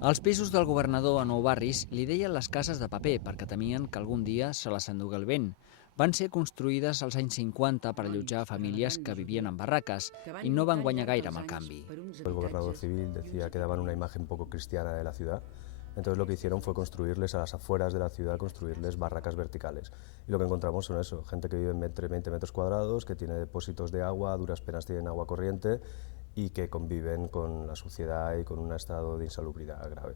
Els pisos del governador a Nou Barris li deien les cases de paper perquè temien que algun dia se les endugués el vent. Van ser construïdes als anys 50 per allotjar famílies que vivien en barraques i no van guanyar gaire amb el canvi. El gobernador civil decía que daban una imagen poco cristiana de la ciudad. Entonces lo que hicieron fue construirles a las afueras de la ciudad, construirles barracas verticales. Y lo que encontramos son eso, gente que vive entre 20 metros cuadrados, que tiene depósitos de agua, a duras penas tienen agua corriente y que conviven con la suciedad y con un estado de insalubridad grave.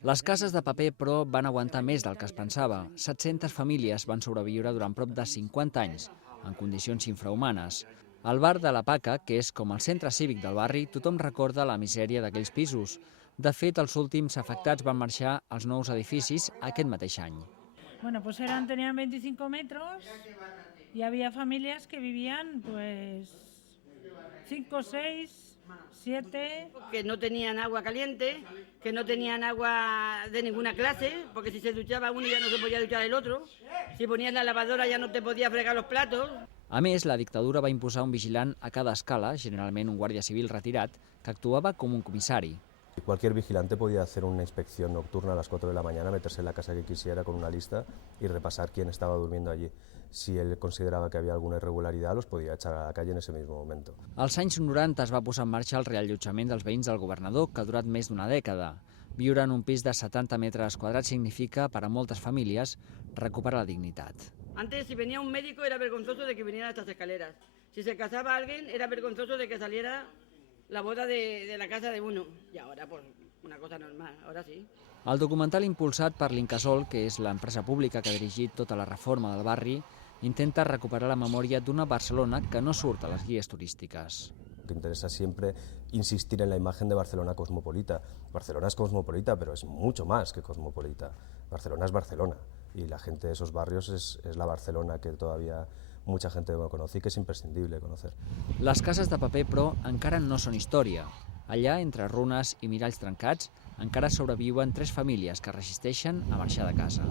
Les cases de paper, però, van aguantar més del que es pensava. 700 famílies van sobreviure durant prop de 50 anys, en condicions infrahumanes. Al bar de la Paca, que és com el centre cívic del barri, tothom recorda la misèria d'aquells pisos. De fet, els últims afectats van marxar als nous edificis aquest mateix any. Bueno, pues tenían 25 metros y había familias que vivían pues 5, 6, 7... Que no tenían agua caliente, que no tenían agua de ninguna clase, porque si se duchaba uno ya no se podía duchar el otro, si ponías la lavadora ya no te podías fregar los platos. A més, la dictadura va imposar un vigilant a cada escala, generalment un guàrdia civil retirat, que actuava com un comissari. Cualquier vigilante podía hacer una inspección nocturna a las 4 de la mañana, meterse en la casa que quisiera con una lista y repasar quién estaba durmiendo allí. Si él considerava que havia alguna irregularidad, los podía echar a la calle en ese mismo momento. Als anys 90 es va posar en marxa el reallotjament dels veïns del governador, que ha durat més d'una dècada. Viure en un pis de 70 metres quadrats significa, per a moltes famílies, recuperar la dignitat. Antes, si venía un médico, era vergonzoso de que viniera a estas escaleras. Si se casaba alguien, era vergonzoso de que saliera la boda de la casa de uno. Y ahora, pues, una cosa normal, ahora sí. El documental impulsat per l'Incasòl, que és l'empresa pública que ha dirigit tota la reforma del barri, intenta recuperar la memòria d'una Barcelona que no surt a les guies turístiques. Que interesa siempre insistir en la imagen de Barcelona cosmopolita. Barcelona es cosmopolita, pero es mucho más que cosmopolita. Barcelona es Barcelona y la gente de esos barrios es la Barcelona que todavía mucha gente no conoce y que es imprescindible conocer. Les cases de paper, però, encara no són història. Allà, entre runes i miralls trencats, encara sobreviuen 3 famílies que resisteixen a marxar de casa.